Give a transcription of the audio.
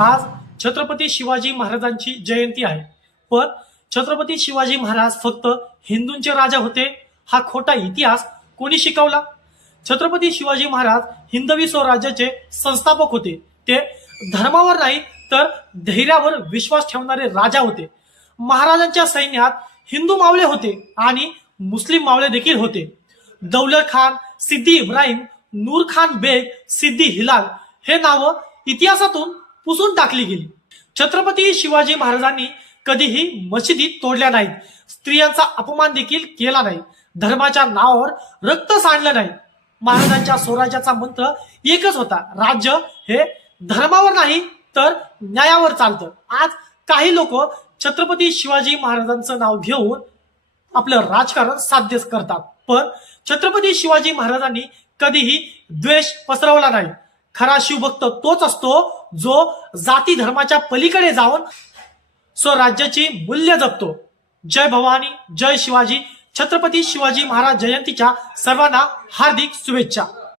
आज छत्रपती शिवाजी महाराजांची जयंती आहे. पण छत्रपती शिवाजी महाराज फक्त हिंदूंचे राजा होते हा खोटा इतिहास कोणी शिकवला? छत्रपती शिवाजी महाराज हिंदवी स्वराज्याचे संस्थापक होते. ते धर्मावर नाही तर धैर्यावर विश्वास ठेवणारे राजा होते. महाराजांच्या सैन्यात हिंदू मावळे होते आणि मुस्लिम मावळे देखील होते. दौलत खान, सिद्दी इब्राहिम, नूर खान बेग, सिद्दी हिलाल हे नावं इतिहासातून पुसून टाकली गेली. छत्रपती शिवाजी महाराजांनी कधीही मशिदी तोडल्या नाहीत. स्त्रियांचा अपमान देखील केला नाही. धर्माच्या नावावर रक्त सांडलं नाही. महाराजांच्या स्वराज्याचा मंत्र एकच होता, राज्य हे धर्मावर नाही तर न्यायावर चालतं. आज काही लोक छत्रपती शिवाजी महाराजांचं नाव घेऊन आपलं राजकारण साध्य करतात. पण छत्रपती शिवाजी महाराजांनी कधीही द्वेष पसरवला नाही. खरा शिवभक्त तोच असतो जो जाती धर्माच्या पलीकडे जाऊन स्वराज्याची मूल्य जपतो. जय भवानी, जय शिवाजी. छत्रपती शिवाजी महाराज जयंतीच्या सर्वांना हार्दिक शुभेच्छा.